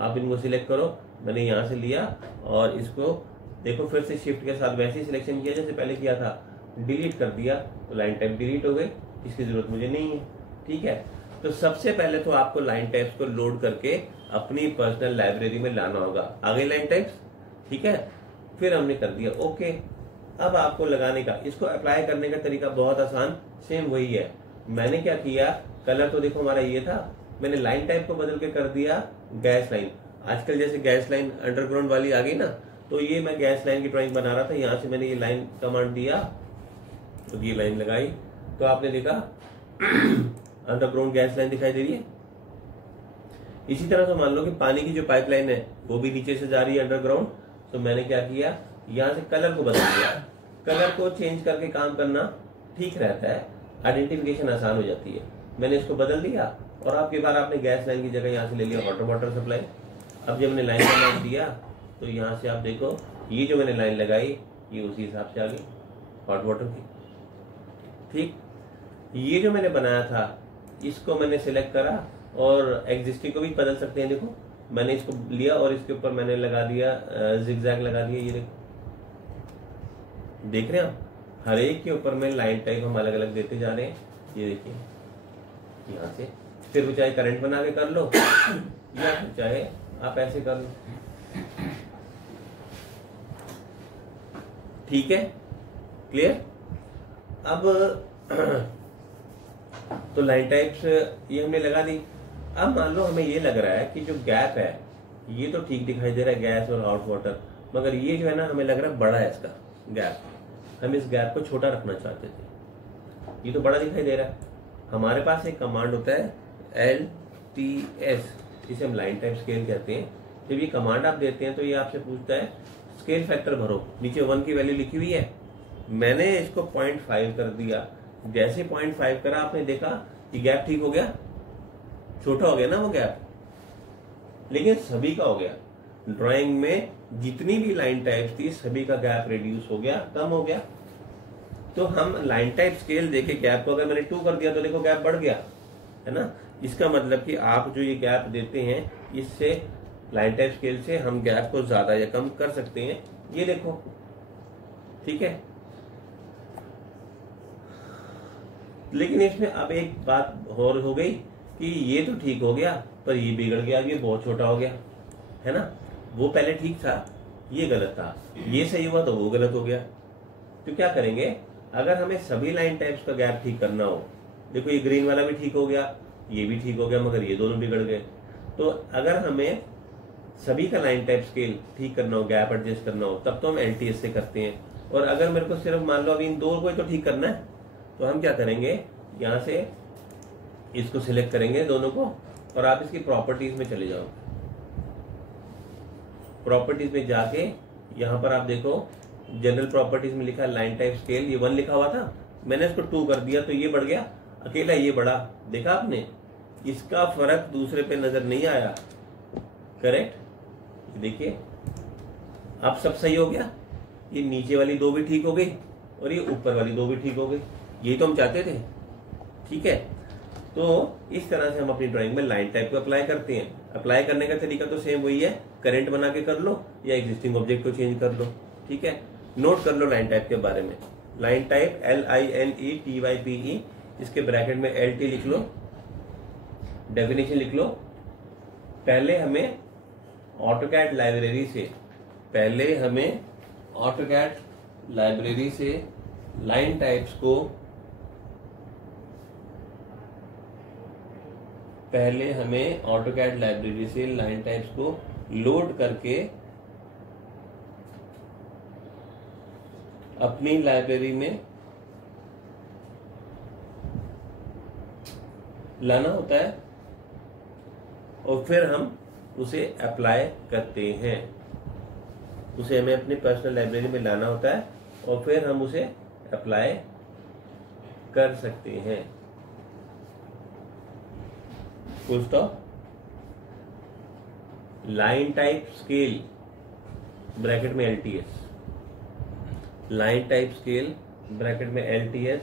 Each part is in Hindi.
आप इनको सिलेक्ट करो। मैंने यहाँ से लिया और इसको देखो फिर से शिफ्ट के साथ वैसे ही सिलेक्शन किया जैसे पहले किया था, डिलीट कर दिया तो लाइन टाइप डिलीट हो गई, इसकी जरूरत मुझे नहीं है। ठीक है, तो सबसे पहले तो आपको लाइन टाइप्स को लोड करके अपनी पर्सनल लाइब्रेरी में लाना होगा। आ गई लाइन टाइप्स, ठीक है, फिर हमने कर दिया ओके। अब आपको लगाने का, इसको अप्लाई करने का तरीका बहुत आसान, सेम वही है। मैंने क्या किया, कलर तो देखो हमारा ये था, मैंने लाइन टाइप को बदल के कर दिया गैस लाइन। आजकल जैसे गैस लाइन अंडरग्राउंड वाली आ गई ना, तो ये मैं गैस लाइन की ड्राइंग बना रहा था, यहाँ से मैंने ये लाइन कमांड दिया तो ये लाइन लगाई, तो आपने देखा अंडरग्राउंड गैस लाइन दिखाई दे रही है। इसी तरह से मान लो कि पानी की जो पाइपलाइन है वो भी नीचे से जा रही है अंडरग्राउंड, तो मैंने क्या किया, यहाँ से कलर को बदल दिया। कलर को चेंज करके काम करना ठीक रहता है, आइडेंटिफिकेशन आसान हो जाती है। मैंने इसको बदल दिया और आपके बार आपने गैस लाइन की जगह यहाँ से ले लिया हॉट वाटर सप्लाई। अब जब मैंने लाइन का नाम दिया तो यहाँ से आप देखो ये जो मैंने लाइन लगाई ये उसी हिसाब से आ गई हॉट वाटर की। ठीक, ये जो मैंने बनाया था इसको मैंने सिलेक्ट करा और एग्जिस्टिंग को भी बदल सकते हैं। देखो मैंने इसको लिया और इसके ऊपर मैंने लगा दिया जिगजैग लगा दिया। ये देखो, देख रहे हैं आप, हर एक के ऊपर में लाइन टाइप हम अलग अलग देते जा रहे हैं। ये देखिए यहाँ से, फिर वो चाहे करंट बना के कर लो या फिर चाहे आप ऐसे कर लो। ठीक है, क्लियर। अब तो लाइन टाइप्स ये हमने लगा दी। अब मान लो हमें ये लग रहा है कि जो गैप है ये तो ठीक दिखाई दे रहा है गैस और हॉट वाटर, मगर ये जो है ना हमें लग रहा है बड़ा है इसका गैप, हम इस गैप को छोटा रखना चाहते थे। ये तो बड़ा दिखाई दे रहा है। हमारे पास एक कमांड होता है LTS, इसे हम लाइन टाइप स्केल कहते हैं। जब ये कमांड आप देते हैं तो ये आपसे पूछता है स्केल फैक्टर भरो, नीचे 1 की वैल्यू लिखी हुई है, मैंने इसको 0.5 कर दिया। जैसे 0.5 करा आपने देखा कि गैप ठीक हो गया, छोटा हो गया ना वो गैप, लेकिन सभी का हो गया। ड्राइंग में जितनी भी लाइन टाइप्स थी सभी का गैप रिड्यूस हो गया, कम हो गया। तो हम लाइन टाइप स्केल देके गैप को अगर मैंने 2 कर दिया तो देखो गैप बढ़ गया, है ना। इसका मतलब कि आप जो ये गैप देते हैं इससे लाइन टाइप स्केल से हम गैप को ज्यादा या कम कर सकते हैं। ये देखो, ठीक है। लेकिन इसमें अब एक बात और हो गई कि ये तो ठीक हो गया पर ये बिगड़ गया, ये बहुत छोटा हो गया, है ना। वो पहले ठीक था, ये गलत था, ये सही हुआ तो वो गलत हो गया। तो क्या करेंगे, अगर हमें सभी लाइन टाइप्स का गैप ठीक करना हो, देखो ये ग्रीन वाला भी ठीक हो गया, ये भी ठीक हो गया, मगर ये दोनों बिगड़ गए। तो अगर हमें सभी का लाइन टाइप स्केल ठीक करना हो, गैप एडजस्ट करना हो, तब तो हम LTS से करते हैं। और अगर मेरे को सिर्फ मान लो अभी इन दो को तो ठीक करना है, तो हम क्या करेंगे, यहाँ से इसको सिलेक्ट करेंगे दोनों को और आप इसकी प्रॉपर्टीज में चले जाओ। प्रॉपर्टीज में जाके यहाँ पर आप देखो जनरल प्रॉपर्टीज में लिखा है लाइन टाइप स्केल, ये 1 लिखा हुआ था, मैंने इसको 2 कर दिया तो ये बढ़ गया, अकेला ये बढ़ा। देखा आपने, इसका फर्क दूसरे पे नजर नहीं आया, करेक्ट। देखिए अब सब सही हो गया, ये नीचे वाली 2 भी ठीक हो गई और ये ऊपर वाली 2 भी ठीक हो गई, यही तो हम चाहते थे। ठीक है, तो इस तरह से हम अपनी ड्राइंग में लाइन टाइप को अप्लाई करते हैं। अप्लाई करने का तरीका तो सेम वही है, करंट बना के कर लो या एग्जिस्टिंग ऑब्जेक्ट को चेंज कर लो। ठीक है, नोट कर लो लाइन टाइप के बारे में। लाइन टाइप LINETYPE, इसके ब्रैकेट में LT लिख लो, डेफिनेशन लिख लो। पहले हमें ऑटोकैड लाइब्रेरी से लाइन टाइप्स को लोड करके अपनी लाइब्रेरी में लाना होता है और फिर हम उसे अप्लाई करते हैं। उसे हमें अपनी पर्सनल लाइब्रेरी में लाना होता है और फिर हम उसे अप्लाई कर सकते हैं। Full stop. Line type scale bracket में LTS, line type scale bracket में LTS।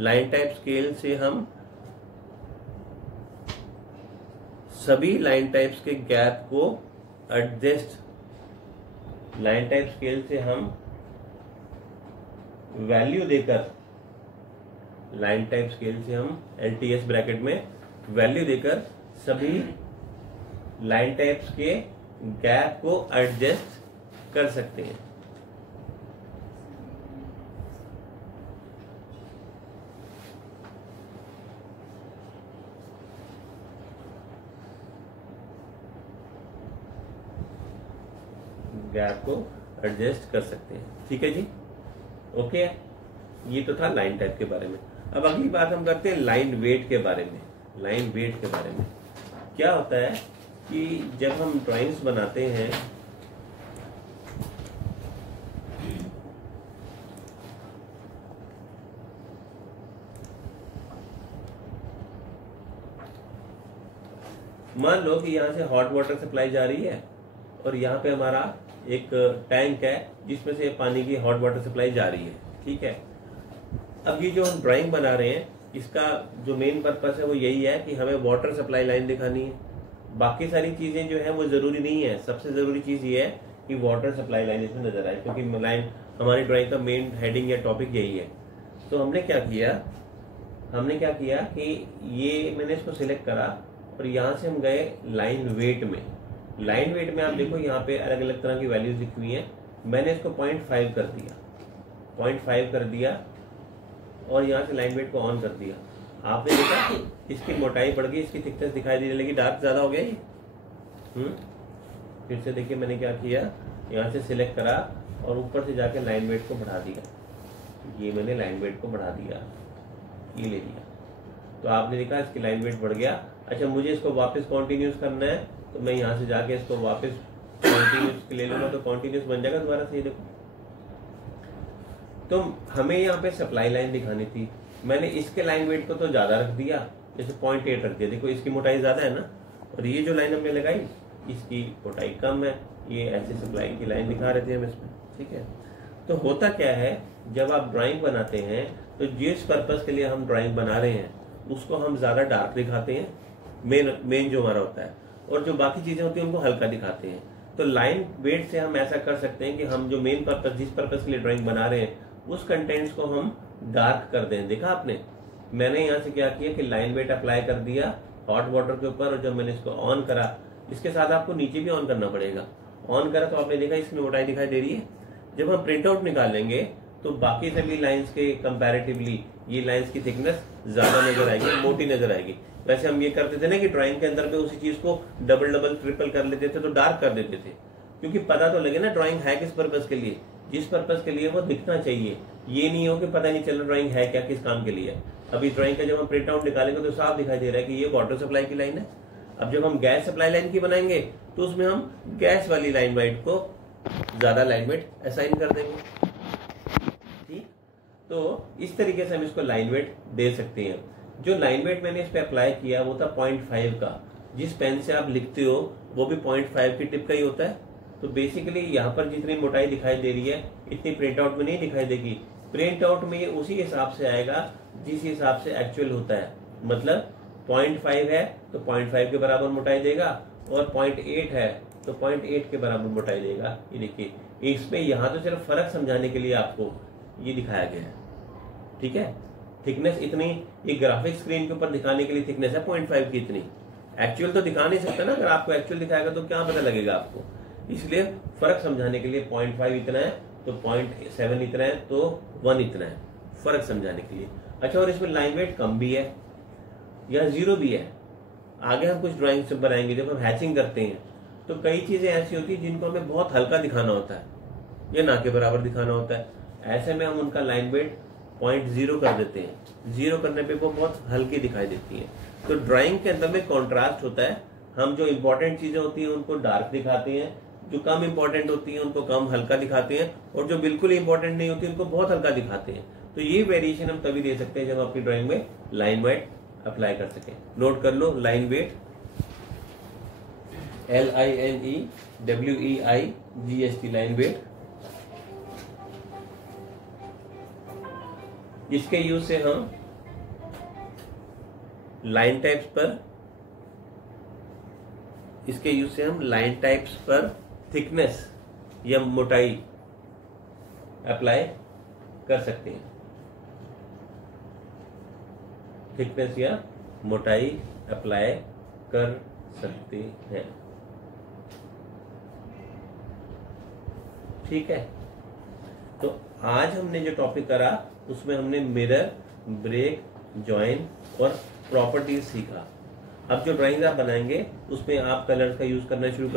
लाइन टाइप स्केल से हम सभी लाइन टाइप्स के गैप को एडजस्ट, लाइन टाइप स्केल से हम वैल्यू देकर, लाइन टाइप स्केल से हम LTS ब्रैकेट में वैल्यू देकर सभी लाइन टाइप्स के गैप को एडजस्ट कर सकते हैं। गैप को एडजस्ट कर सकते हैं। ठीक है जी, ओके। ये तो था लाइन टाइप के बारे में। अब अगली बात हम करते हैं लाइन वेट के बारे में। लाइन वेट के बारे में क्या होता है कि जब हम ड्राइंग्स बनाते हैं मान लो कि यहाँ से हॉट वाटर सप्लाई जा रही है और यहाँ पे हमारा एक टैंक है जिसमें से पानी की हॉट वाटर सप्लाई जा रही है। ठीक है, अब ये जो हम ड्राइंग बना रहे हैं इसका जो मेन पर्पस है वो यही है कि हमें वाटर सप्लाई लाइन दिखानी है। बाकी सारी चीजें जो है वो जरूरी नहीं है। सबसे जरूरी चीज ये है कि वाटर सप्लाई लाइन इसमें नजर आए, क्योंकि लाइन हमारी ड्राइंग का मेन हेडिंग या टॉपिक यही है। तो हमने क्या किया कि ये मैंने इसको सिलेक्ट करा और यहाँ से हम गए लाइन वेट में। लाइन वेट में आप देखो यहाँ पे अलग अलग तरह की वैल्यूज लिखी हुई है। मैंने इसको 0.5 कर दिया, 0.5 कर दिया और यहाँ से लाइन वेट को ऑन कर दिया। आपने देखा इसकी मोटाई बढ़ गई, इसकी थिकनेस दिखाई देने लगी, डार्क ज्यादा हो गया ये। फिर से देखिए मैंने क्या किया, यहाँ से सिलेक्ट करा और ऊपर से जाके लाइन वेट को बढ़ा दिया। ये मैंने लाइन वेट को बढ़ा दिया, ये ले लिया, तो आपने देखा इसकी लाइन वेट बढ़ गया। अच्छा, मुझे इसको वापस कॉन्टिन्यूस करना है तो मैं यहाँ से जाके इसको वापस कॉन्टिन्यूस ले लूंगा तो कॉन्टिन्यूस बन जाएगा दोबारा से। ये देखो, तो हमें यहाँ पे सप्लाई लाइन दिखानी थी, मैंने इसके लाइन वेट को तो ज्यादा रख दिया, जैसे 0.8 रख दिया। देखो इसकी मोटाई ज्यादा है ना, और ये जो लाइन हमने लगाई इसकी मोटाई कम है। ये ऐसे सप्लाई की लाइन दिखा रहे थे हम इसमें। ठीक है, तो होता क्या है जब आप ड्राइंग बनाते हैं तो जिस पर्पज के लिए हम ड्राइंग बना रहे हैं उसको हम ज्यादा डार्क दिखाते हैं, मेन जो हमारा होता है, और जो बाकी चीजें होती हैं उनको हल्का दिखाते हैं। तो लाइन वेट से हम ऐसा कर सकते हैं कि हम जो मेन पर्पज, जिस पर्पज के लिए ड्राइंग बना रहे हैं उस कंटेंट्स को हम डार्क कर दें। देखा आपने, मैंने यहाँ से क्या किया कि लाइन वेट अप्लाई कर दिया हॉट वाटर के ऊपर, और जब मैंने इसको ऑन करा, इसके साथ आपको नीचे भी ऑन करना पड़ेगा। ऑन करा तो आपने देखा इसमें मोटाई दिखाई दे रही है। जब हम प्रिंट आउट निकालेंगे तो बाकी सभी लाइंस के कंपैरेटिवली ये लाइंस की थिकनेस ज्यादा नजर आएगी, मोटी नजर आएगी। वैसे हम ये करते थे ना कि ड्राइंग के अंदर पे उसी चीज को डबल डबल ट्रिपल कर लेते थे, तो डार्क कर देते थे, क्योंकि पता तो लगे ना ड्राइंग है किस पर्पज के लिए, जिस पर्पज के लिए वो दिखना चाहिए। ये नहीं हो कि पता नहीं चल ड्राइंग है क्या, किस काम के लिए। अभी ड्राइंग का जब हम प्रिंट आउट निकालेंगे तो साफ दिखाई दे रहा है कि ये वाटर सप्लाई की लाइन है। अब जब हम गैस सप्लाई लाइन की बनाएंगे तो उसमें हम गैस वाली लाइन वेट को ज्यादा लाइन वेट असाइन कर देंगे। ठीक, तो इस तरीके से हम इसको लाइन वेट दे सकते हैं। जो लाइन वेट मैंने इस पे अप्लाई किया वो था 0.5 का। जिस पेन से आप लिखते हो वो भी 0.5 की टिप का ही होता है। तो बेसिकली यहाँ पर जितनी मोटाई दिखाई दे रही है इतनी प्रिंट आउट में नहीं दिखाई देगी। प्रिंट आउट में ये उसी हिसाब से आएगा जिस हिसाब से एक्चुअल होता है। मतलब 0.5 है तो 0.5 के बराबर मोटाई देगा, और 0.8 है तो 0.8 के बराबर मोटाई देगा। ये देखिए, इसमें यहाँ तो सिर्फ फर्क समझाने के लिए आपको ये दिखाया गया है। ठीक है, थिकनेस इतनी, ये ग्राफिक स्क्रीन के ऊपर दिखाने के लिए थिकनेस है 0.5 की इतनी। एक्चुअल तो दिखा नहीं सकता ना, अगर आपको एक्चुअल दिखाएगा तो क्या पता लगेगा आपको। इसलिए फर्क समझाने के लिए 0.5 इतना है तो 0.7 इतना है तो 1 इतना है, फर्क समझाने के लिए। अच्छा, और इसमें लाइन वेट कम भी है या 0 भी है। आगे हम कुछ ड्राइंग से बनाएंगे, जब हम हैचिंग करते हैं तो कई चीजें ऐसी होती है जिनको हमें बहुत हल्का दिखाना होता है या ना के बराबर दिखाना होता है। ऐसे में हम उनका लाइन वेट 0.0 कर देते हैं। 0 करने पे वो बहुत हल्की दिखाई देती है। तो ड्राइंग के अंदर में कॉन्ट्रास्ट होता है। हम जो इंपॉर्टेंट चीजें होती हैं उनको डार्क दिखाते हैं, जो कम इंपॉर्टेंट होती है उनको कम हल्का दिखाते हैं, और जो बिल्कुल इंपॉर्टेंट नहीं होती उनको बहुत हल्का दिखाते हैं। तो ये वेरिएशन हम तभी दे सकते हैं जब अपनी ड्राइंग में लाइन वेट अप्लाई कर सके। नोट कर लो, line weight LINEWEIGHT line weight. इसके यूज से हम लाइन टाइप्स पर इसके यूज से हम लाइन टाइप्स पर थिकनेस या मोटाई अप्लाई कर सकते हैं, थिकनेस या मोटाई अप्लाई कर सकते हैं। ठीक है, तो आज हमने जो टॉपिक करा उसमें हमने मिरर, ब्रेक, जॉइन और प्रॉपर्टीज सीखा। अब जो ड्राइंग आप बनाएंगे उसमें आप कलर्स का यूज करना शुरू